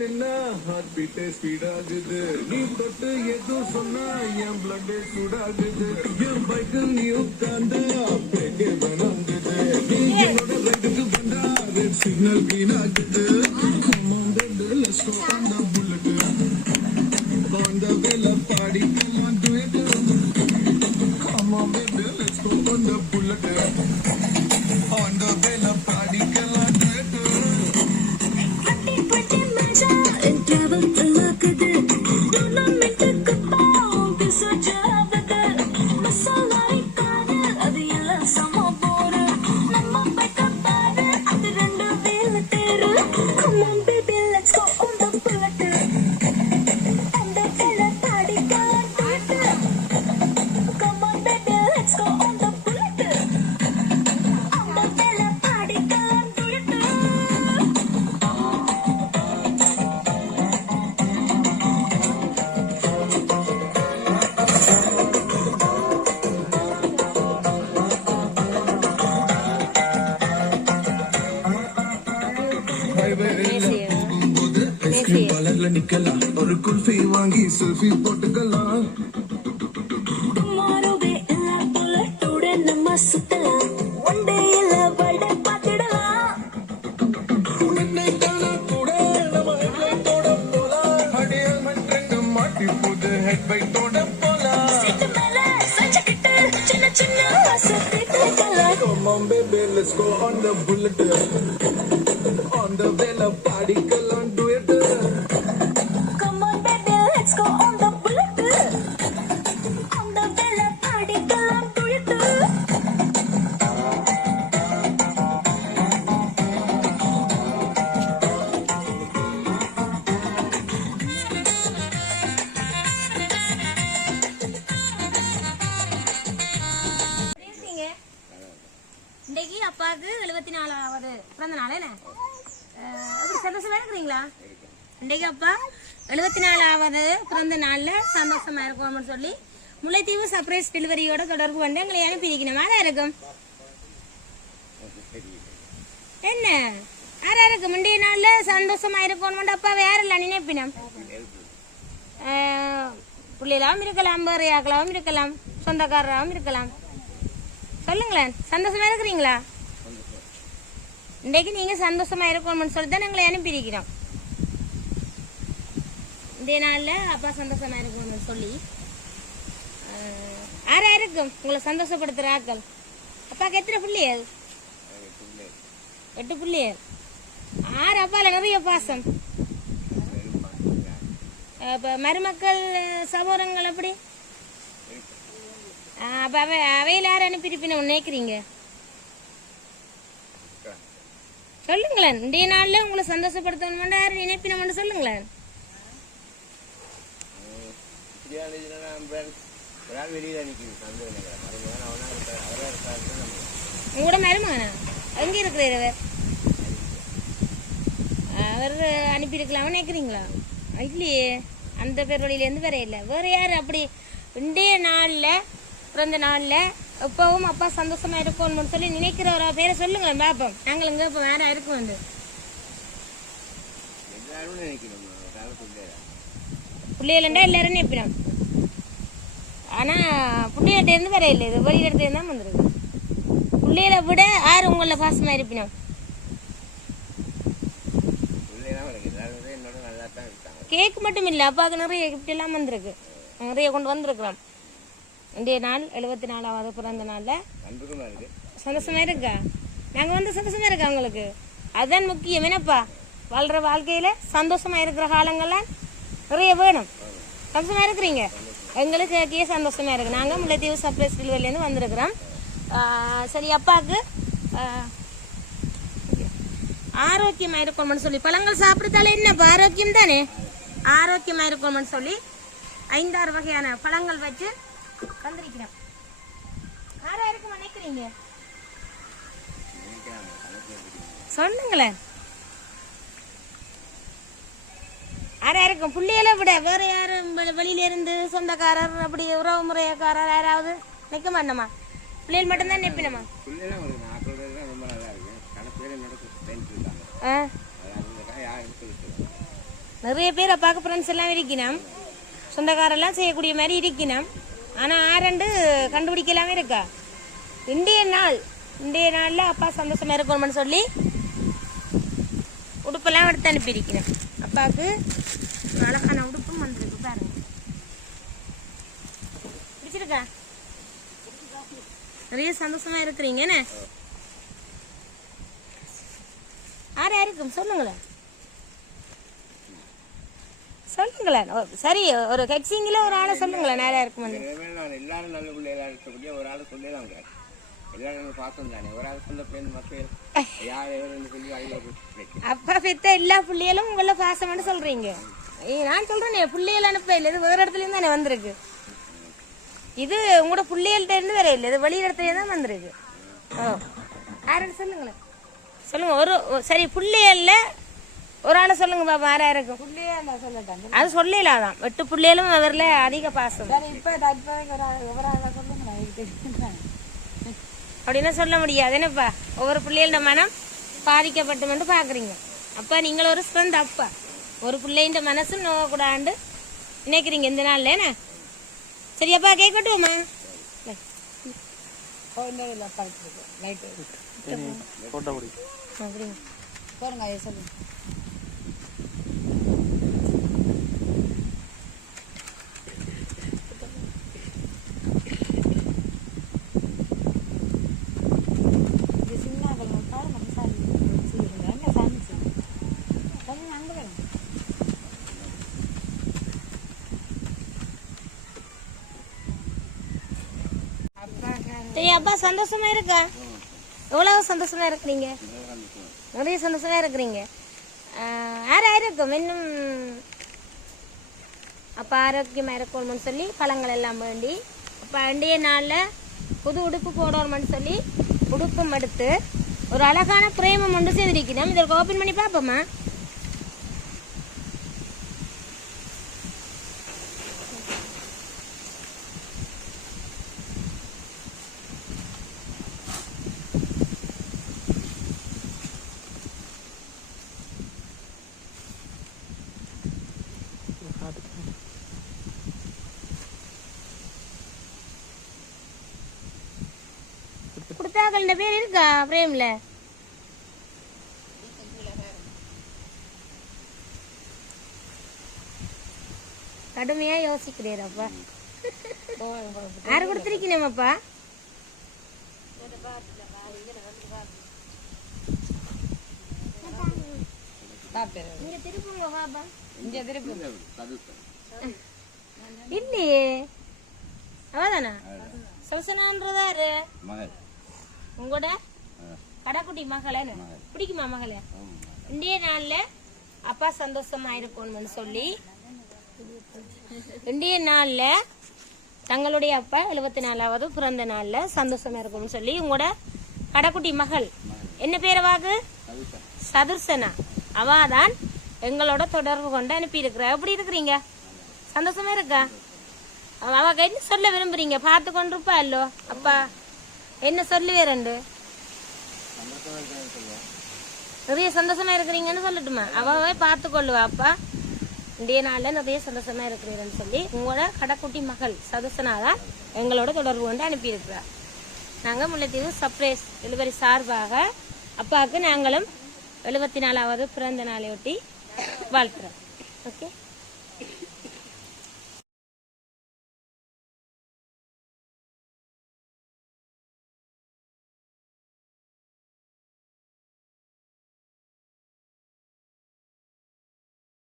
Heart பீட்டே speed ஆகுது நீ தொட்டு எதுவும் சொன்னா என் பிளட் சூடாகுது என் பைக்கு நீ உட்கார்ந்து பிரேக்கே வேணாங்குது நீ என்னோட ரைட்டுக்கு வந்தா ரெட் சிக்னல் கிரீன் ஆகுது Come on baby let's go on the bullet on the villa party come on do it come on baby let's go on the bullet on the villa party come on do it நிக்கலாம் ஒரு குல்ஃபி வாங்கி selfie போட்டுக்கலாம் நம்ம சுத்தலாம் ஒன்றையில வட பார்த்திடலாம் உன்னை காணா கூட நம்ம ஹெட்லைட்டோட போலாம் அடியால் மற்றங்க மாட்டி போது ஹெட்லைட்டோட போலாம் சீட்டு மேல சஞ்சக்கிட்டு சின்ன சின்ன ஆசை கேட்கலாம் Come on baby let's go on the bullet on the villa party kalan do it இன்னைக்கு அப்பாவுக்கு 74வது பிறந்த நாள் என்ன அப்படி சந்தோஷமா இருக்கிறீங்களா? இன்னைக்கு அப்பா 74வது பிறந்த நாள்ல சந்தோஷமா இருக்கும்னு சொல்லி முல்லைத்தீவு சர்ப்ரைஸ் டெலிவரியோட தொடர்பு வந்து எங்களை அனுப்பியிருக்கணும். ஆரா இருக்கும் என்ன ஆரா இருக்கு முந்தைய நாள்ல சந்தோஷமா இருக்கணும் அப்பா வேற இல்ல நினைப்பினம் பிள்ளைகளாவும் இருக்கலாம் பேரையாக்களாவும் இருக்கலாம் சொந்தக்காரராகவும் இருக்கலாம். சொல்லுங்களேன் சந்தோஷமா இருக்கிறீங்களா? இன்றைக்கு நீங்க சந்தோஷமா இருக்கணும்னு சொல்லி தான் எங்களை அனுப்பியிருக்கிறோம். இந்த நாள்ல அப்பா சந்தோஷமா இருக்கணும்னு சொல்லி ஆரா இருக்கும் உங்களை சந்தோஷப்படுத்துற ஆக்கள். அப்பாக்கு எத்தனை பிள்ளையர்? 8 பிள்ளையர். ஆறு அப்பால நிறைய பாசம். மருமக்கள் சகோதரங்கள் அப்படி அவையில யாரும் அனுப்பியிருப்பின நினைக்கிறீங்க? சொல்லுங்களேன் இந்த நாள்ல உங்களை சந்தோஷப்படுத்தணும் யாரும் நினைப்பினோம்னு சொல்லுங்களேன். உங்களோட மருமகனா எங்க இருக்கிறார்? அவர் அனுப்பியிருக்கலாம்னு நினைக்கிறீங்களா? இல்லையே அந்த பேர் வழியிலேருந்து வேற இல்லை. வேற யாரு அப்படி இன்றைய நாள்ல பிறந்த நாள்ல எப்பவும் அப்பா சந்தோஷமா இருக்கணும்னு சொல்லி நினைக்கிறவர பேரை சொல்லுங்க பாப்போம். நாங்கள் இங்க இப்ப வேற இருக்கும் வந்து பிள்ளைகளா எல்லாரும் நினைப்பினோம். ஆனா பிள்ளைகிட்ட இருந்து வேற இல்லை, இது வெளியிடத்துல இருந்து தான் வந்துருக்கு. பிள்ளைகளை விட யாரு உங்கள பாசமா இருப்பினோம்? கேக் மட்டும் இல்ல அப்பாவுக்கு நிறைய கிஃப்ட் எல்லாம் வந்திருக்கு, நிறைய கொண்டு வந்திருக்கிறோம். இன்றைய நாள் 74வது பிறந்த நாள்ல சந்தோஷமா இருக்கா? நாங்க வந்து சந்தோஷமா இருக்கா உங்களுக்கு? அதுதான் முக்கியம். என்னப்பா வாழ்ற வாழ்க்கையில சந்தோஷமா இருக்கிற காலங்கள்லாம் நிறைய வேணும். சந்தோஷமா இருக்கிறீங்க? எங்களுக்கு சந்தோஷமா இருக்கு. நாங்க முல்லைத்தீவு சர்ப்ரைஸ் டெலிவரில இருந்து வந்திருக்கிறோம். சரி அப்பாவுக்கு ஆரோக்கியமா இருக்கணும்னு சொல்லி பழங்கள் சாப்பிடுறதால என்னப்பா ஆரோக்கியம் தானே. ஆரோக்கியமா இருக்கணும்னு சொல்லி 5-6 வகையான பழங்கள் வச்சு வந்திருக்கிறோம். யாரா இருக்கும் நினைக்கிறீங்க? சொல்லுங்களேன். யாரா இருக்கும்? பிள்ளைகளை விட வேற யாரும் வெளியில இருந்து சொந்தக்காரர் அப்படி உறவு முறையக்காரர் யாராவது நிக்க மாட்டோமா? பிள்ளைகள் மட்டும்தான் நிற்பினமா? நிறைய பேர் அப்பாவுக்கு ஃப்ரெண்ட்ஸ் எல்லாம் இருக்கணும், சொந்தக்காரெல்லாம் செய்யக்கூடிய மாதிரி இருக்கணும். ஆனால் ஆரண்டு கண்டுபிடிக்கலாமே இருக்கா. இன்றைய நாளில் அப்பா சந்தோஷமா இருக்கணும்னு சொல்லி உடுப்பெல்லாம் எடுத்து அனுப்பியிருக்கிறேன். அப்பாவுக்கு அழகான உடுப்பும் வந்துருக்கு பாருங்க. பிடிச்சிருக்கா? நிறைய சந்தோஷமா இருக்கிறீங்க என்ன? யாரா இருக்கும் சொல்லுங்களேன், சொல்லுங்களேன். சரி, ஒரு ஹெக்ஸிங்கில் ஒரு ஆளை சொல்லுங்களேன். நேரம் இருக்கும். எல்லாரும் நல்ல பிள்ளைகளா இருக்கக்கூடிய ஒரு ஆளை சொல்லலாம். எல்லாரும் பார்த்தோம் தானே, ஒரு ஆள் சொல்ல பிள்ளைங்க மக்கள் சொல்லி அப்பா பெத்த எல்லா பிள்ளைகளும் உங்கள பாசம்னு சொல்றீங்க. நான் சொல்றேனே, பிள்ளைகள் அனுப்ப இல்லை, இது வேற இடத்துல இருந்து தானே வந்திருக்கு. இது உங்களோட பிள்ளைகள்கிட்ட இருந்து வேற இல்லை, இது வெளி இடத்துல தான் வந்திருக்கு. யாருன்னு சொல்லுங்களேன், சொல்லுங்க. ஒரு சரி, பிள்ளைகள்ல ஒரு ஆளை சொல்லுங்க பாப்பா. யாரா இருக்கும்? அது சொல்லலாதான். 8 பிள்ளைகளும் அவர்ல அதிக பாசம் அப்படின்னா சொல்ல முடியாது என்னப்பா. ஒவ்வொரு பிள்ளைகளோட மனம் பாதிக்கப்பட்டு பாக்குறீங்க. அப்பா நீங்கள் ஒரு சிறந்த அப்பா. ஒரு பிள்ளைன்ற மனசு நோக்கூடாண்டு நினைக்கிறீங்க இந்த நாள்ல என்ன? சரியாப்பா, கேட்கட்டுமா? சொல்லுங்க. சரி அப்பா, சந்தோஷமா இருக்கா? எவ்வளவு சந்தோஷமா இருக்கிறீங்க? நிறைய சந்தோஷமா இருக்கிறீங்க. யாரா இருக்கும் இன்னும் அப்பா ஆரோக்கியமா இருக்கணும்னு சொல்லி பழங்கள் எல்லாம் வேண்டி அப்பா அண்டிய நாளில் புது உடுப்பு போடணும்னு சொல்லி உடுப்பும் எடுத்து ஒரு அழகான பிரேமம் ஒன்று செய்திருக்கணும். இதற்கு ஓப்பன் பண்ணி பார்ப்போமா? கொடுத்தாக்கள பேர் இருக்கா பிரேம்ல? கடுமையா யோசிக்கிறீரப்பா. யாரு கொடுத்திருக்கீங்கப்பா? திருப்புங்க பாப்பா. இல்லையே, அவதானா சௌசனான்றதாரு உங்களோட கடைக்குட்டி மகளேன்னு பிடிக்குமா மகளே? இந்திய நாள்ல அப்பா சந்தோஷமா இருக்கணும்னு சொல்லி இந்திய நாள்ல தங்களுடைய அப்பா 74வது பிறந்த நாள்ல சந்தோஷமா இருக்கணும்னு சொல்லி உங்களோட கடைக்குட்டி மகள் என்ன பேரவாகு? சதுர்சனா. அவாதான் எங்களோட தொடர்பு கொண்டு அனுப்பி இருக்கிற. எப்படி இருக்கிறீங்க? சந்தோஷமா இருக்கா? அவ என்ன சொல்ல விரும்புறீங்க? பார்த்து கொண்டிருப்பா இல்லோ அப்பா என்ன சொல்லுவேரண்டு? நிறைய சந்தோஷமா இருக்கிறீங்கன்னு சொல்லட்டுமா? அவவே பார்த்து கொள்ளுவா அப்பா இந்திய நாள்ல நிறைய சந்தோஷமா இருக்கிறீங்கன்னு சொல்லி உங்களோட கடைக்குட்டி மகள் சதுசனாதான் எங்களோட தொடர்பு கொண்டு அனுப்பி இருக்கிறார். நாங்க முல்லைத்தீவு சர்ப்ரைஸ் டெலிவரி சார்பாக அப்பாவுக்கு நாங்களும் 74வது பிறந்த நாளையொட்டி வாழ்த்துறோம். ஓகே.